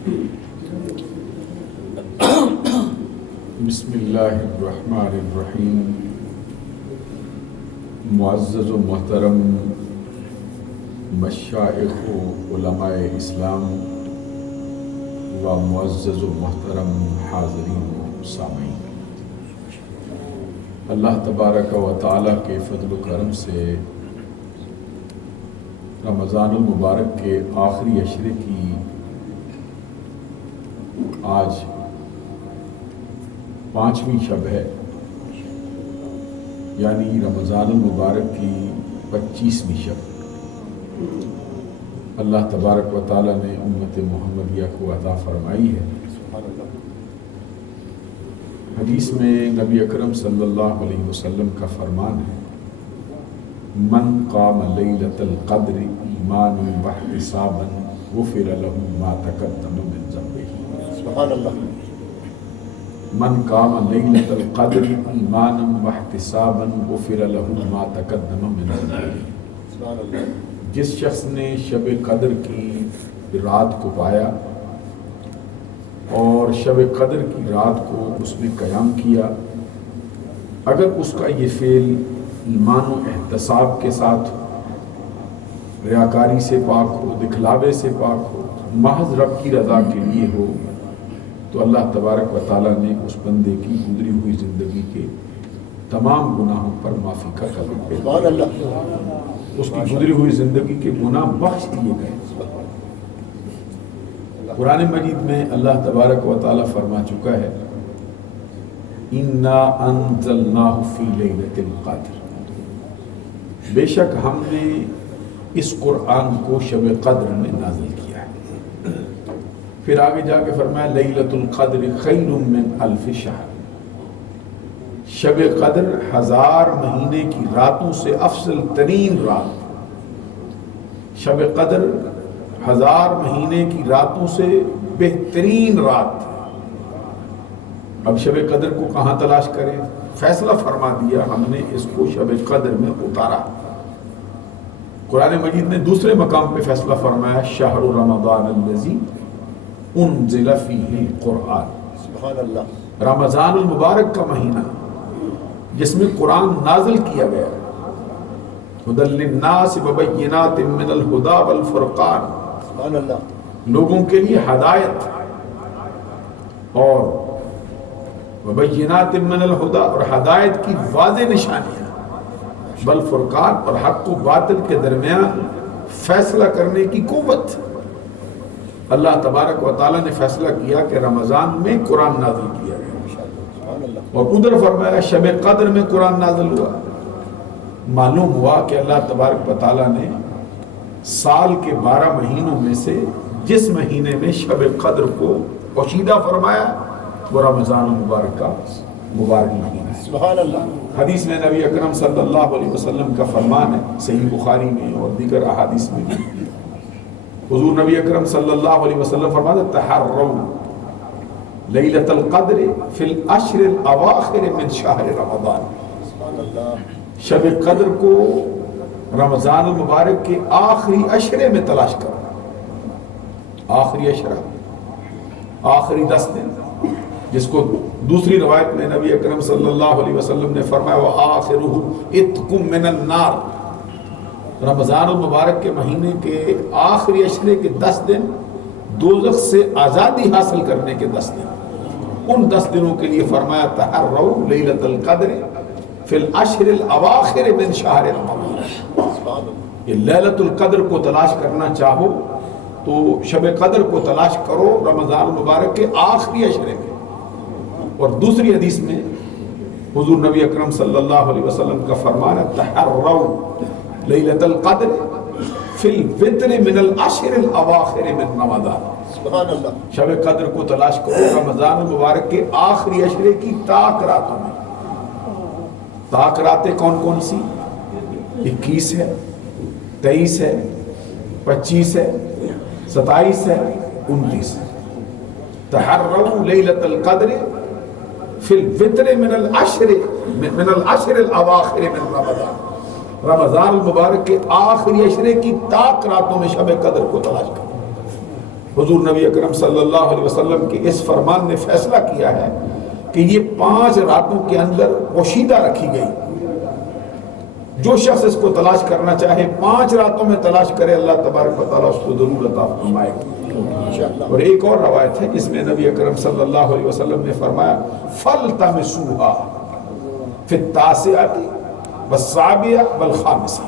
بسم اللہ الرحمن الرحیم. معزز و محترم مشائخ و علماء اسلام و معزز و محترم حاضرین و سامعین، اللہ تبارک و تعالیٰ کے فضل و کرم سے رمضان المبارک کے آخری عشرے کی آج 5ویں شب ہے، یعنی رمضان المبارک کی 25ویں شب اللہ تبارک و تعالیٰ نے امت محمدیہ کو عطا فرمائی ہے. حدیث میں نبی اکرم صلی اللہ علیہ وسلم کا فرمان ہے، من قام لیلۃ القدر ایمانا واحتسابا غفر له ما تقدم من ذنبه. سبحان اللہ. من قام لیلۃ القدر ایمانا واحتسابا غفر له ما تقدم من ذنبه. سبحان اللہ. جس شخص نے شب قدر کی رات کو پایا اور شب قدر کی رات کو اس نے قیام کیا، اگر اس کا یہ فعل ایمان و احتساب کے ساتھ ریاکاری سے پاک ہو، دکھلاوے سے پاک ہو، محض رب کی رضا کے لیے ہو، تو اللہ تبارک و تعالیٰ نے اس بندے کی گزری ہوئی زندگی کے تمام گناہوں پر معافی کا قدم پیش کیا. سبحان اللہ. اس کی گزری ہوئی زندگی کے گناہ بخش دیے گئے. قرآن مجید میں اللہ تبارک و تعالیٰ فرما چکا ہے، اِنَّا أَنزَلْنَاهُ فِي لَيْلَةِ الْقَدْرِ، بے شک ہم نے اس قرآن کو شب قدر میں نازل کیا ہے. پھر آگے جا کے فرمایا لیلۃ القدر خیر من الف شہر، شب قدر 1000 مہینے کی راتوں سے افضل ترین رات. شب قدر 1000 مہینے کی راتوں سے بہترین رات. اب شب قدر کو کہاں تلاش کریں؟ فیصلہ فرما دیا، ہم نے اس کو شب قدر میں اتارا. قرآن مجید نے دوسرے مقام پہ فیصلہ فرمایا، شہر رمضان الذی انزل فیہ القرآن. سبحان اللہ. رمضان المبارک کا مہینہ جس میں قرآن نازل کیا گیا، ھدی للناس وبینات من الہدی والفرقان، سبحان اللہ. لوگوں کے لیے ہدایت اور وبینات من الہدی، اور ہدایت کی واضح نشانیاں، والفرقان، اور حق و باطل کے درمیان فیصلہ کرنے کی قوت. اللہ تبارک و تعالیٰ نے فیصلہ کیا کہ رمضان میں قرآن نازل کیا گیا، سبحان اللہ. اور ادھر فرمایا شب قدر میں قرآن نازل ہوا. معلوم ہوا کہ اللہ تبارک و تعالیٰ نے سال کے 12 مہینوں میں سے جس مہینے میں شب قدر کو پوشیدہ فرمایا وہ رمضان المبارک کا مبارک مہینہ ہے. سبحان اللہ. حدیث میں نبی اکرم صلی اللہ علیہ وسلم کا فرمان ہے، صحیح بخاری میں اور دیگر احادیث میں بھی. حضور نبی اکرم صلی اللہ علیہ وسلم فرماتے ہیں، تحروا لیلۃ القدر فی العشر الاواخر من شہر رمضان. سبحان اللہ. شب قدر کو رمضان المبارک کے آخری عشرے میں تلاش کرو. آخری عشرہ، آخری 10 دن، جس کو دوسری روایت میں نبی اکرم صلی اللہ علیہ وسلم نے فرمایا وآخرہ عتق من النار. رمضان المبارک کے مہینے کے آخری عشرے کے 10 دن دوزخ سے آزادی حاصل کرنے کے 10 دن. ان 10 دنوں کے لیے فرمایا تحروا لیلۃ القدر فی العشر الاواخر من شہر رمضان. یہ لیلۃ القدر کو تلاش کرنا چاہو تو شب قدر کو تلاش کرو رمضان المبارک کے آخری عشرے میں. اور دوسری حدیث میں حضور نبی اکرم صلی اللہ علیہ وسلم کا فرمان ہے، تحروا لیلۃ القدر فی الوتر من العشر الاواخر من رمضان. سبحان اللہ. شب قدر کو تلاش کرو رمضان المبارک کے آخری عشرے کی طاق راتوں میں. طاق راتیں کون کون سی؟ 21 ہے، 23 ہے، 25 ہے، 27 ہے، 29 ہے. تحروا لیلۃ القدر فی الوتر من العشر الاواخر من رمضان. رمضان المبارک کے آخری عشرے کی طاق راتوں میں شب قدر کو تلاش کرو. حضور نبی اکرم صلی اللہ علیہ وسلم کے اس فرمان نے فیصلہ کیا ہے کہ یہ 5 راتوں کے اندر پوشیدہ رکھی گئی، جو شخص اس کو تلاش کرنا چاہے 5 راتوں میں تلاش کرے، اللہ تبارک و تعالیٰ اس کو ضرور عطا فرمائے گا۔ اور ایک اور روایت ہے جس میں نبی اکرم صلی اللہ علیہ وسلم نے فرمایا فَلْتَمِسُوهَا فِي التَّاسِعَةِ وَالسَّابِعَةِ وَالْخَامِسَةِ،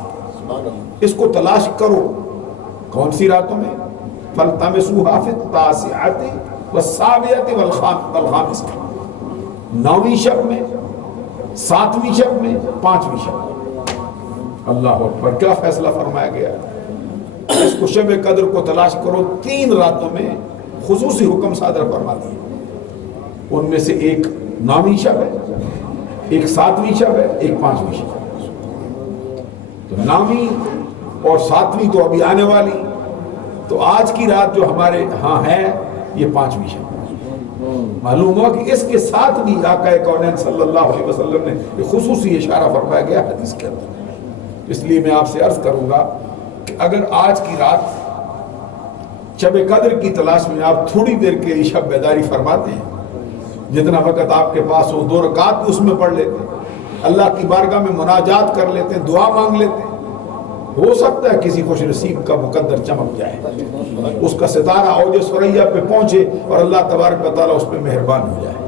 اس کو تلاش کرو، کون سی راتوں میں؟ فَلْتَمِسُوهَا فِي التَّاسِعَةِ وَالسَّابِعَةِ وَالْخَامِسَةِ، 9ویں شب میں، 7ویں شب میں، 5ویں شب میں۔ اللہ اکبر، کیا فیصلہ فرمایا گیا؟ اس کو شب قدر کو تلاش کرو، 3 راتوں میں خصوصی حکم صادر فرما دیے، ان میں سے ایک 9ویں شب ہے، ایک 7ویں شب ہے، ایک 5ویں شب ہے۔ تو 9ویں اور 7ویں تو ابھی آنے والی، تو آج کی رات جو ہمارے ہاں ہے یہ 5ویں شب ہے۔ معلوم ہوا کہ اس کے ساتھ بھی آقا کونین صلی اللہ علیہ وسلم نے ایک خصوصی اشارہ فرمایا گیا حدیث کے اندر۔ اس لیے میں آپ سے عرض کروں گا کہ اگر آج کی رات شب قدر کی تلاش میں آپ تھوڑی دیر کے لیے شب بیداری فرماتے ہیں، جتنا وقت آپ کے پاس ہو 2 رکعت اس میں پڑھ لیتے ہیں، اللہ کی بارگاہ میں مناجات کر لیتے ہیں، دعا مانگ لیتے ہیں، ہو سکتا ہے کسی خوش نصیب کا مقدر چمک جائے، اس کا ستارہ اوج ثریا پہ پہنچے اور اللہ تبارک و تعالیٰ اس پہ مہربان ہو جائے۔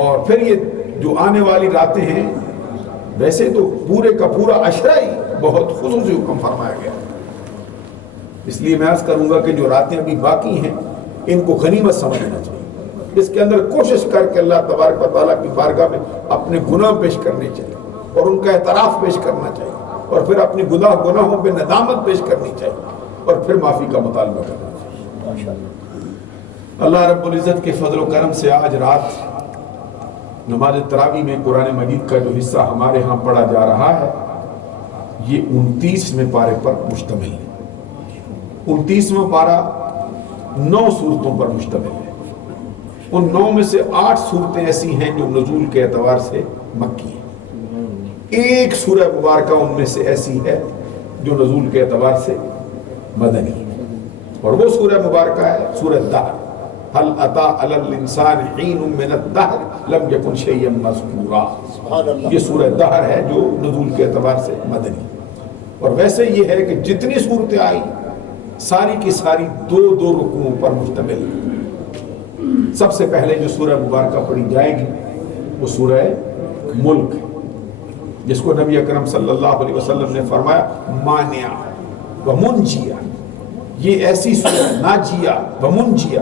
اور پھر یہ جو آنے والی راتیں ہیں، ویسے تو پورے کا پورا عشرہ ہی بہت خصوصی حکم فرمایا گیا ہے، اس لیے میں عرض کروں گا کہ جو راتیں ابھی باقی ہیں ان کو غنیمت سمجھنا چاہیے، اس کے اندر کوشش کر کے اللہ تبارک و تعالیٰ کی بارگاہ میں اپنے گناہ پیش کرنے چاہیے اور ان کا اعتراف پیش کرنا چاہیے، اور پھر اپنی گناہوں پہ ندامت پیش کرنی چاہیے، اور پھر معافی کا مطالبہ کرنا چاہیے۔ اللہ رب العزت کے فضل و کرم سے آج رات نماز تراویح میں قرآن مجید کا جو حصہ ہمارے ہاں پڑھا جا رہا ہے یہ 29ویں پارے پر مشتمل ہے۔ 29واں پارہ 9 صورتوں پر مشتمل ہے، ان 9 میں سے 8 صورتیں ایسی ہیں جو نزول کے اعتبار سے مکی ہیں، ایک سورہ مبارکہ ان میں سے ایسی ہے جو نزول کے اعتبار سے مدنی ہے، اور وہ سورہ مبارکہ ہے سورہ دہر، هل اتى على الانسان حين من الدهر لم يكن شيئا مذكورا، یہ سورہ دہر ہے جو نزول کے اعتبار سے مدنی، اور ویسے یہ ہے کہ جتنی صورتیں آئی ساری کی ساری 2 رکوعوں پر مشتمل ہے۔ سب سے پہلے جو سورہ مبارکہ پڑھی جائے گی وہ سورہ ملک ہے، جس کو نبی اکرم صلی اللہ علیہ وسلم نے فرمایا مانعہ و منجیہ، یہ ایسی سورہ ناجیہ و منجیہ،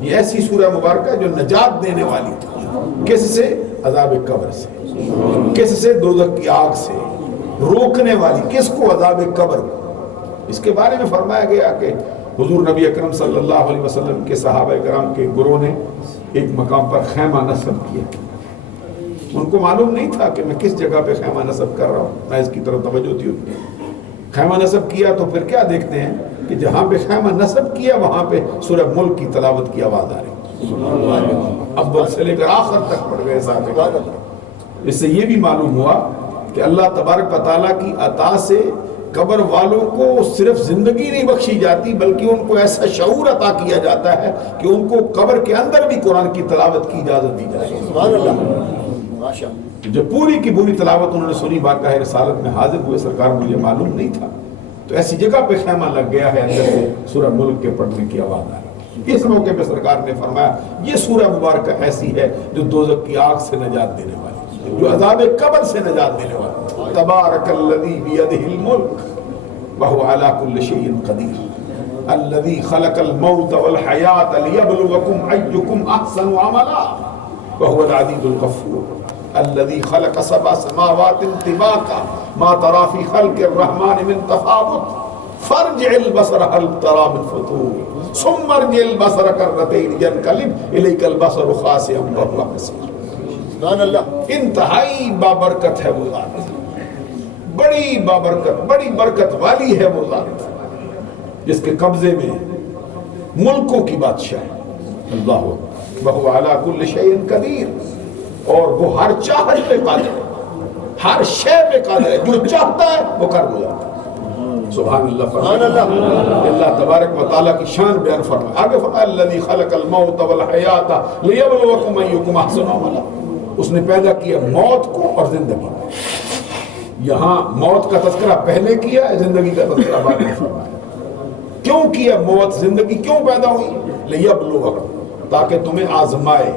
یہ ایسی سورہ مبارکہ جو نجات دینے والی تھی، کس سے؟ عذاب قبر سے، کس سے؟ دوزخ کی آگ سے، روکنے والی کس کو؟ عذاب قبر کو۔ اس کے بارے میں فرمایا گیا کہ حضور نبی اکرم صلی اللہ علیہ وسلم کے صحابہ کرام کے گروہ نے ایک مقام پر خیمہ نصب کیا، ان کو معلوم نہیں تھا کہ میں کس جگہ پہ خیمہ نصب کر رہا ہوں، میں اس کی طرف توجہ تھی، خیمہ نصب کیا تو پھر کیا دیکھتے ہیں کہ جہاں پہ خیمہ نصب کیا وہاں پہ سورہ ملک کی تلاوت کی آواز آ رہی، اول سے لے کر آخر تک پڑھ گئے صاحب۔ اس سے یہ بھی معلوم ہوا کہ اللہ تبارک و تعالیٰ کی عطا سے قبر والوں کو صرف زندگی نہیں بخشی جاتی بلکہ ان کو ایسا شعور عطا کیا جاتا ہے کہ ان کو قبر کے اندر بھی قرآن کی تلاوت کی اجازت دی جائے۔ سبحان اللہ، جب پوری کی پوری تلاوت انہوں نے سنی، بارگاہ رسالت میں حاضر ہوئے، سرکار مجھے معلوم نہیں تھا، تو ایسی جگہ پہ خیمہ لگ گیا ہے، اندر سے سورہ ملک کے پڑھنے کی آواز آ رہی۔ اس موقع پہ سرکار نے فرمایا یہ سورہ مبارکہ ایسی ہے جو دوزخ کی آگ سے نجات دینے والی، جو عذاب قبر سے نجات دینے والی۔ تبارک الذی بیدہ الملک وہو علی کل شیء قدیر الذی خلق الموت والحیاۃ لیبلوکم ایکم احسن عملا وہو العزیز الغفور الذي خلق 7 سماوات طباقا ما ترى في خلق الرحمن من تفاوت فارجع البصر هل ترى من فطور ثم ارجع البصر كرتين ينقلب اليك البصر خاسئا وهو حسير۔ سبحان اللہ، انتہائی بابرکت ہے وہ ذات، بڑی بابرکت، بڑی برکت والی ہے وہ ذات جس کے قبضے میں ملکوں کی بادشاہ ہے، اللہ وہو علی کل شیء قدیر، اور وہ ہر چاہت پہ قادر ہے، ہر شے پہ قادر ہے، جو چاہتا ہے وہ کر گزارتا ہے۔ سبحان اللہ سبحان فرمائے. اللہ. اللہ تبارک و تعالیٰ کی شان بیان فرمائے. آگے فرمائے الذی خلق الموت والحیات لیبلوکم ایکم احسن عملا. اس نے پیدا کیا موت کو اور زندگی کو. یہاں موت کا تذکرہ پہلے کیا ہے, زندگی کا تذکرہ بعد میں فرمایا. کیوں کیا موت زندگی کیوں پیدا ہوئی؟ لیبلوکم, تاکہ تمہیں آزمائے.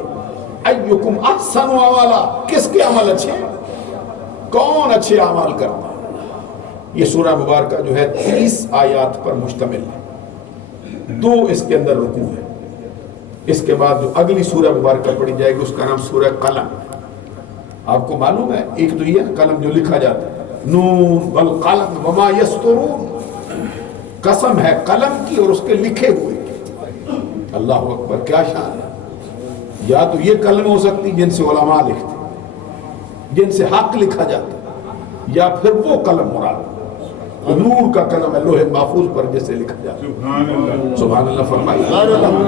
ایکم احسن عملا, کس کے عمل اچھے, کون اچھے اعمال کرتا ہے. یہ سورہ مبارکہ جو ہے 30 آیات پر مشتمل ہے. 2 اس کے اندر رکوع ہے. اس کے بعد جو اگلی سورہ مبارکہ پڑھی جائے گی اس کا نام سورہ قلم. آپ کو معلوم ہے ایک تو یہ ہے قلم جو لکھا جاتا ہے, نون والقلم وما یسطرون, قسم ہے قلم کی اور اس کے لکھے ہوئے کی. اللہ اکبر, کیا شان ہے. یا تو یہ قلم ہو سکتی جن سے علماء لکھتے, جن سے حق لکھا جاتا, یا پھر وہ قلم مراد نور کا قلم ہے لوح محفوظ پر جسے لکھا جاتا ہے. سبحان اللہ فرمائے.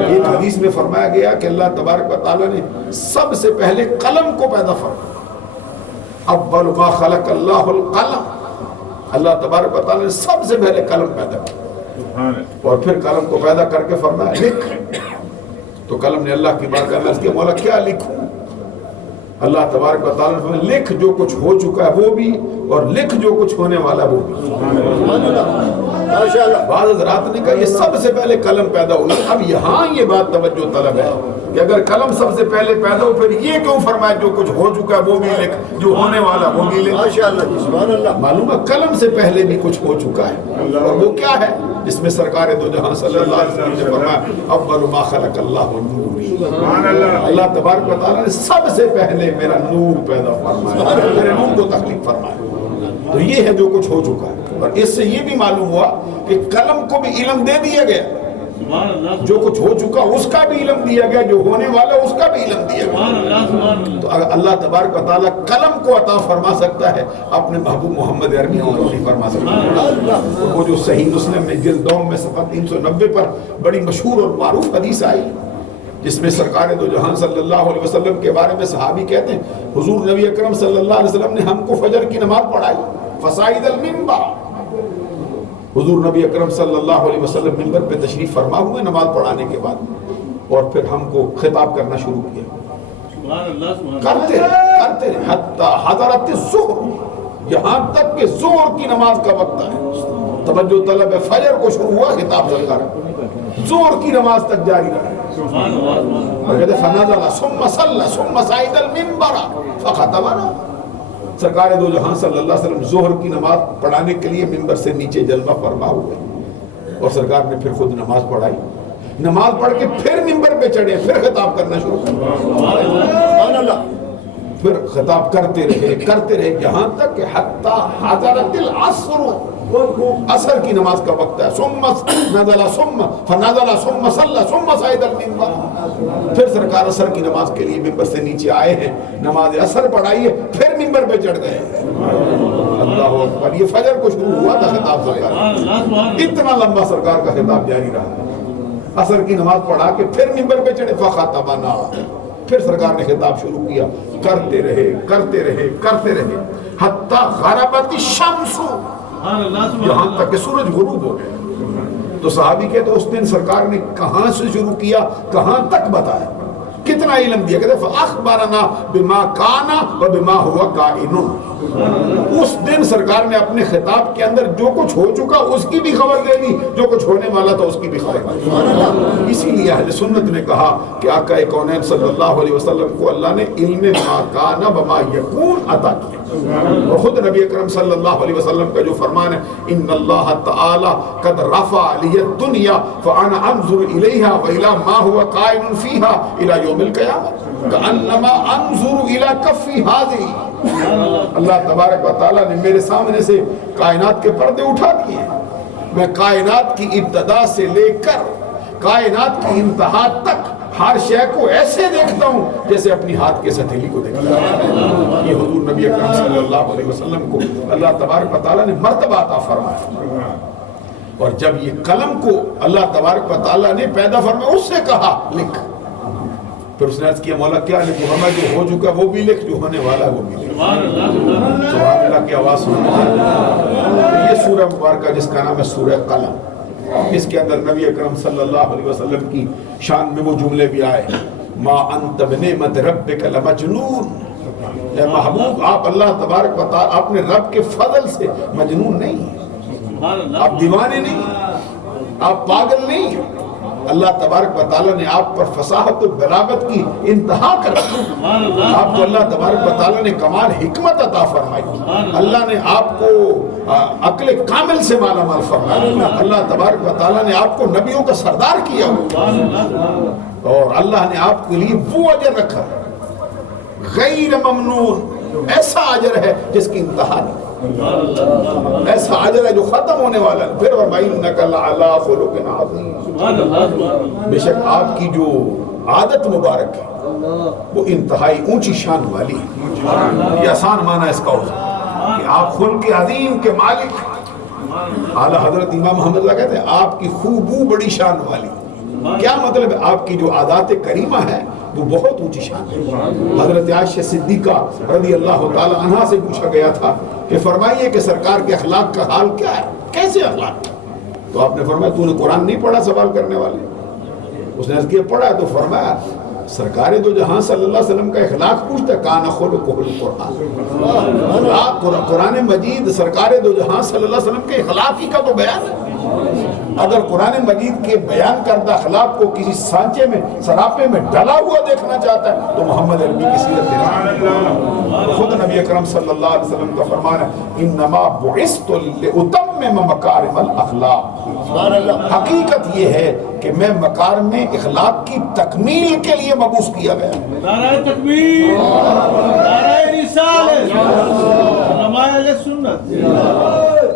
ایک حدیث میں فرمایا گیا کہ اللہ تبارک و تعالیٰ نے سب سے پہلے قلم کو پیدا فرمایا. اول ما خلق اللہ القلم, اللہ تبارک و تعالیٰ نے سب سے پہلے قلم پیدا کیا اور پھر قلم کو پیدا کر کے فرمایا لکھ. تو قلم نے اللہ کی بارگاہ میں عرض کیا مولا کیا لکھوں؟ اللہ تبارک و تعالیٰ نے فرمایا لکھ جو کچھ ہو چکا ہے وہ بھی, اور لکھ جو کچھ ہونے والا وہ بھی. بعض حضرات نے کہا یہ سب سے پہلے قلم پیدا ہوئی. اب یہاں یہ بات توجہ طلب ہے کہ اگر قلم سب سے پہلے پیدا ہو پھر یہ کیوں فرمایا جو کچھ ہو چکا ہے وہ بھی لکھ, جو ہونے والا وہ بھی لکھ. سبحان اللہ. معلوم ہے قلم سے پہلے بھی کچھ ہو چکا ہے, اور وہ کیا ہے جس میں سرکار دو جہاں صلی اللہ علیہ وسلم نے فرمایا اول ما خلق اللہ النور. اللہ تبارک و تعالیٰ نے سب سے پہلے میرا نور پیدا فرمایا, میرے نور کو تخلیق فرمایا. تو یہ ہے جو کچھ ہو چکا ہے. اور اس سے یہ بھی معلوم ہوا کہ قلم کو بھی علم دے دیا گیا, جو کچھ ہو چکا اس کا بھی علم دیا گیا, جو ہونے والا اس کا بھی علم دیا گیا. تو اگر اللہ تبارک و تعالیٰ قلم کو عطا فرما سکتا ہے, اپنے محبوب محمد عربی کو نہیں فرما سکتا. وہ جو صحیح مسلم میں جلد 2 میں صفحہ 390 پر بڑی مشہور اور معروف حدیث آئی جس میں سرکار دو جہاں صلی اللہ علیہ وسلم کے بارے میں صحابی کہتے ہیں حضور نبی اکرم صلی اللہ علیہ وسلم نے ہم کو فجر کی نماز پڑھائی فصائد المنبر. حضور نبی اکرم صلی اللہ علیہ وسلم منبر پہ تشریف فرما ہوئے نماز پڑھانے کے بعد, اور پھر ہم کو خطاب کرنا شروع کیا. کرتے رہے حتی حضرت الظہر, یہاں تک کہ ظہر کی نماز کا وقت ہے. توجہ طلب ہے, فجر کو شروع ہوا خطاب سرکار, ظہر کی نماز تک جاری رہا. فنزل ثم صلى ثم صعد المنبر فخطبنا. سرکار دو جہاں صلی اللہ علیہ وسلم ظہر کی نماز پڑھانے کے لیے منبر سے نیچے جلوہ فرما ہوئے, اور سرکار نے پھر خود نماز پڑھائی. نماز پڑھ کے پھر منبر پہ چڑھے, پھر خطاب کرنا شروع کیا. پھر خطاب کرتے رہے یہاں تک کہ حتی حضرت العصر, عصر کی نماز کا وقت ہے. ثم نزل ثم صلى ثم صعد المنبر. پھر سرکار عصر کی نماز کے لیے منبر سے نیچے آئے ہیں, نماز عصر پڑھائی ہے, پھر منبر پہ چڑھ گئے. اللہ اکبر. یہ فجر کو شروع ہوا تھا خطاب سرکار, اتنا لمبا سرکار کا خطاب جاری رہا. عصر کی نماز پڑھا کے پھر منبر پہ چڑھے فخطبنا. پھر سرکار نے خطاب شروع کیا. کرتے رہے حتی غربت الشمس, یہاں تک کہ سورج غروب ہو گیا. تو صحابی کہتے اس دن سرکار نے کہاں سے شروع کیا, کہاں تک بتایا, کتنا علم دیا. کہتے فاخبرنا بما کان وبما هو کائن. اس دن سرکار نے اپنے خطاب کے اندر جو کچھ ہو چکا اس کی بھی خبر دے دی, جو کچھ ہونے والا تھا اس کی بھی خبر دی. اسی لیے اہل سنت نے کہا کہ آقا کونین صلی اللہ علیہ وسلم کو اللہ نے علم ما کان وما یکون عطا کیا. اور خود نبی اکرم صلی اللہ علیہ وسلم کا جو فرمان ہے ان اللہ تعالی قد رفع لی الدنیا فانا انظر الیہا والى ما هو قائم فیہا الى یوم القیامہ کانما انظر الى کفی هذه. اللہ تبارک و تعالیٰ نے میرے سامنے سے کائنات کے پردے اٹھا دیے. میں کائنات کی ابتدا سے لے کر کائنات کی انتہا تک ہر شے کو ایسے دیکھتا ہوں جیسے اپنی ہاتھ کے ستیلی کو دیکھتا ہوں. یہ حضور نبی اکرم صلی اللہ علیہ وسلم کو اللہ تبارک و تعالیٰ نے مرتبہ عطا فرمایا. اور جب یہ قلم کو اللہ تبارک و تعالیٰ نے پیدا فرمایا, اس سے کہا لکھ. پھر اس نے عرض کیا مولا کیا لکھوں؟ ہمیں جو ہو چکا وہ بھی لکھ، جو ہونے والا وہ بھی لکھ۔ سبحان اللہ کی آواز سننا۔ یہ سورہ مبارکہ جس کا نام ہے سورہ قلم، اس کے اندر نبی اکرم صلی اللہ علیہ وسلم کی شان میں وہ جملے بھی آئے، ما انت بنعمت ربک لمجنون، اے محبوب آپ اللہ تبارک و تعالیٰ اپنے رب کے فضل سے مجنون نہیں ہیں، آپ دیوانے نہیں ہیں، آپ پاگل نہیں ہیں۔ اللہ تبارک و تعالیٰ نے آپ پر فصاحت و بلاغت کی انتہا کر دی، آپ کو اللہ تبارک و تعالیٰ نے کمال حکمت عطا فرمائی، اللہ نے آپ کو عقل کامل سے مالا مال فرمایا، اللہ تبارک و تعالیٰ نے آپ کو نبیوں کا سردار کیا، اور اللہ نے آپ کے لیے وہ اجر رکھا غیر ممنون، ایسا اجر ہے جس کی انتہا نہیں، ایسا اجر ہے جو ختم ہونے والا ہے۔ پھر وَإِنَّكَ لَعَلَىٰ خُلُقٍ عَظِيمٍ، بے شک آپ کی جو عادت مبارک ہے وہ انتہائی اونچی شان والی ہے۔ یہ آسان معنی اس کا ہوتا کہ آپ خلق عظیم کے مالک ہیں۔ اعلیٰ حضرت امام محمد اللہ کہتے ہیں آپ کی خوبو بڑی شان والی، کیا مطلب ہے؟ آپ کی جو عادات کریمہ ہے وہ بہت اونچی شان ہے۔ حضرت عائشہ صدیقہ رضی اللہ تعالی عنہا سے پوچھا گیا تھا کہ فرمائیے کہ سرکار کے اخلاق کا حال کیا ہے، کیسے اخلاق؟ تو آپ نے فرمایا تو نے قرآن نہیں پڑھا سوال کرنے والے؟ اس نے عرض کیا پڑھا ہے، تو فرمایا سرکار دو جہاں صلی اللہ علیہ وسلم کا اخلاق پوچھتا ہے، کان خلقہ القرآن، قرآن مجید سرکار دو جہاں صلی اللہ علیہ وسلم کے اخلاق ہی کا تو بیان ہے۔ اگر قرآن مجید کے بیان کردہ اخلاق کو کسی سانچے میں سراپے میں ڈلا ہوا دیکھنا چاہتا ہے تو محمد عربی کی سیرت دیکھنا۔ خود نبی اکرم صلی اللہ علیہ وسلم کا فرمان ہے انما بعثت لاتمم مکارم الاخلاق، حقیقت یہ ہے کہ میں مکارم اخلاق کی تکمیل کے لیے مبعوث کیا گیا۔ نعرہ تکبیر، نعرہ رسالت، علماء اہل سنت۔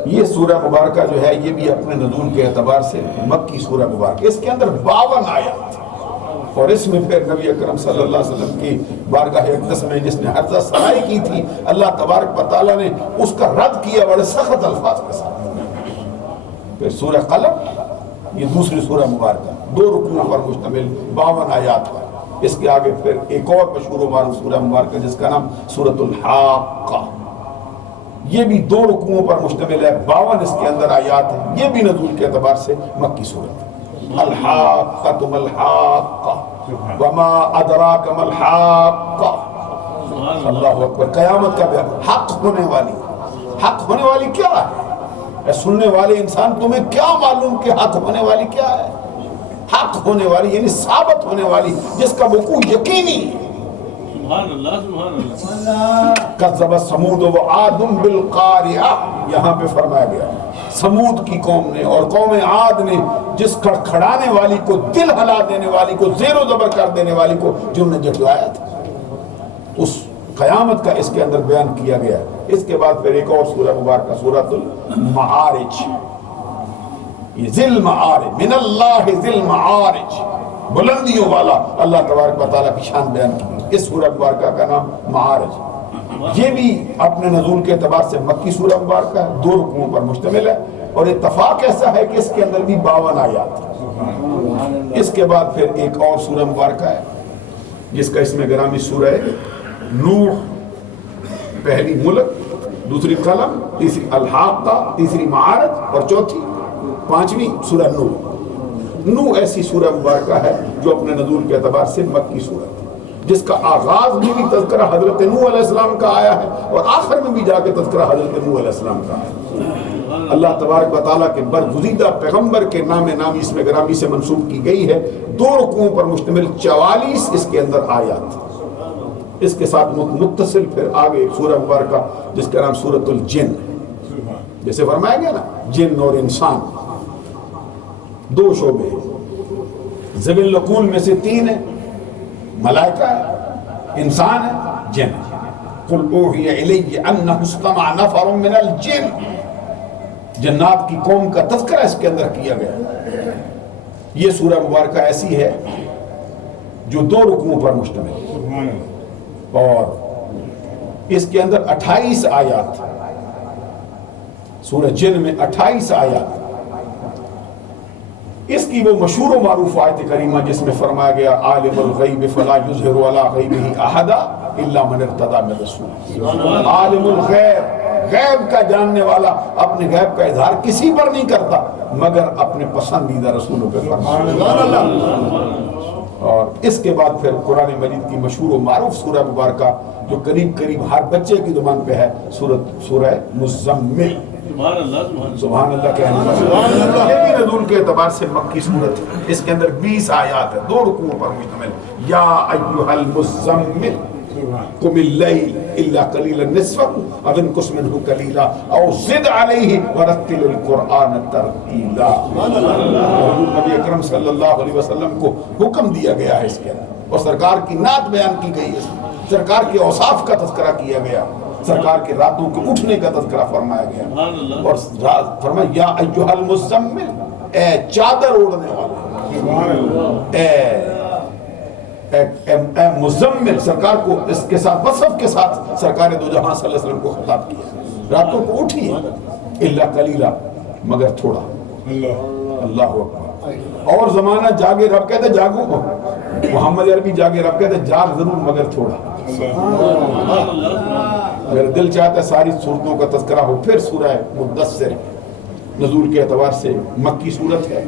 یہ سورہ مبارکہ جو ہے یہ بھی اپنے نزول کے اعتبار سے مکی سورہ مبارکہ، اس کے اندر 52 آیات، اور اس میں پھر نبی اکرم صلی اللہ علیہ وسلم کی بارگاہ اقدس میں جس نے حرزہ سرائی کی تھی، اللہ تبارک و تعالیٰ نے اس کا رد کیا بڑے سخت الفاظ کے ساتھ۔ پھر سورہ قلم یہ دوسری سورہ مبارکہ، 2 رکوعوں پر مشتمل 52 آیات پر۔ اس کے آگے پھر ایک اور مشہور و معروف سورہ مبارکہ جس کا نام سورۃ الحاقہ، یہ بھی 2 رکوعوں پر مشتمل ہے، 52 اس کے اندر آیات ہیں، یہ بھی نزول کے اعتبار سے مکی صورت ہے۔ الحاقۃ ما الحاقہ وما ادراک ما الحاقہ، اللہ اکبر۔ قیامت کا بیان، حق ہونے والی کیا ہے؟ اے سننے والے انسان تمہیں کیا معلوم کہ حق ہونے والی کیا ہے؟ حق ہونے والی یعنی ثابت ہونے والی، جس کا وقوع یقینی ہے۔ سبحان اللہ، سبحان اللہ۔ کذب ثمود وعاد بالقاریہ، یہاں پہ فرمایا گیا سمود کی قوم نے اور قوم عاد نے جس کھڑکھڑانے والی کو، دل ہلا دینے والی کو، زیر و زبر کر دینے والی کو جنہوں نے جھٹلایا تھا، اس قیامت کا اس کے اندر بیان کیا گیا۔ اس کے بعد پھر ایک اور سورہ مبارکہ سورۃ المعارج، یہ ذل معارج، من اللہ ذل معارج، بلندیوں والا اللہ تبارک و تعالیٰ کی شان بیان کی گئی۔ اس سورہ مبارکہ کا نام معارج، یہ بھی اپنے نزول کے اعتبار سے مکی سورہ مبارکہ ہے، 2 رکوعوں پر مشتمل ہے، اور اتفاق ایسا ہے کہ اس کے اندر بھی 52 آیات ہیں۔ اس کے بعد پھر ایک اور سورہ مبارکہ ہے جس کا اس میں گرامی سورہ نوح، پہلی ملک، دوسری قلم، تیسری الحاقہ، تیسری معارج، اور چوتھی 5ویں سورہ نوح ایسی سورہ مبارکہ ہے جو اپنے نزول کے اعتبار سے مکی سورت ہے، جس کا آغاز میں بھی تذکرہ حضرت نوح علیہ السلام کا آیا ہے اور آخر میں بھی جا کے تذکرہ حضرت نوح علیہ السلام کا آیا۔ اللہ تبارک و تعالیٰ کے برگزیدہ پیغمبر کے نام نامی اس میں گرامی سے منسوب کی گئی ہے، 2 رکوعوں پر مشتمل 44 اس کے اندر آیات۔ اس کے ساتھ متصل پھر آگے ایک سورہ مبارکہ جس کا نام سورۃ الجن، جیسے فرمایا گیا نا جن اور انسان 2 شعبے ہیں، ذوی العقول میں سے 3 ہیں، ملائکہ ہے، انسان ہے، جن ہے۔ قل اوحی الی انہ استمع نفر من الجن، جنات کی قوم کا تذکرہ اس کے اندر کیا گیا۔ یہ سورہ مبارکہ ایسی ہے جو 2 رکوعوں پر مشتمل ہے، اور اس کے اندر 28 آیات، سورہ جن میں 28 آیات۔ اس کی وہ مشہور و معروف آیت کریمہ جس میں فرمایا گیا عالم الغیب فلا یظہر علی غیبہ احدا الا من ارتضی من رسول. عالم الغیب، غیب کا جاننے والا اپنے غیب کا اظہار کسی پر نہیں کرتا مگر اپنے پسندیدہ رسولوں پہ فرماتا. اور اس کے بعد پھر قرآن مجید کی مشہور و معروف سورہ مبارکہ جو قریب قریب ہر بچے کی زبان پہ ہے، سورہ مزمل. سبحان اللہ سبحان اللہ. سبحان اللہ کہنا. یہ بھی نزول کے اعتبار سے مکی صورت ہے. اس کے اندر 20 آیات ہیں، 2 رکوعوں پر مشتمل. یا ایھا المزمل قم اللیل الا قلیلا نصفہ او انقص منہ قلیلا او زد علیہ ورتل القرآن ترتیلا. حضور نبی اکرم صلی اللہ علیہ وسلم کو حکم دیا گیا ہے اس کے اندر، اور سرکار کی نعت بیان کی گئی ہے، سرکار کے اوصاف کا تذکرہ کیا گیا، سرکار کے راتوں کے اٹھنے کا تذکرہ فرمایا گیا. اور فرمایا یا ایھا المزمل، اے چادر اوڑھنے والا، اے مزمل. سرکار کو اس کے ساتھ وصف کے ساتھ سرکار دو جہاں صلی اللہ علیہ وسلم کو خطاب کیا، راتوں کو اٹھیے الا قلیلا، مگر تھوڑا. اللہ اکبر. اور زمانہ جاگے رب کہتے جاگو، محمد عربی جاگے رب کہتے جاگ ضرور مگر تھوڑا. میرا دل چاہتا ہے ساری صورتوں کا تذکرہ ہو. پھر سورہ مدثر نزول کے اعتبار سے مکی صورت ہے،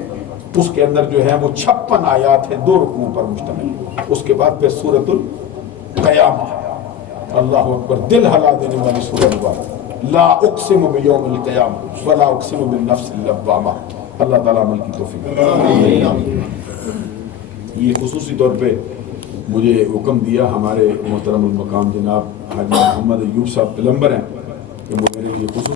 اس کے اندر جو ہے وہ 56 آیات ہیں، 2 رکوعوں پر مشتمل. اس کے بعد پھر سورۃ القیامہ، اللہ اکبر، دل ہلا دینے والی سورہ مبارک. لا اقسم بیوم القیامہ ولا اقسم بالنفس اللوامہ. اللہ تعالیٰ عمل کی توفیق. یہ خصوصی طور پہ مجھے حکم دیا ہمارے محترم المقام جناب حاجی محمد ایوب صاحب پلمبر ہیں کہ وہ میرے لیے خصوصی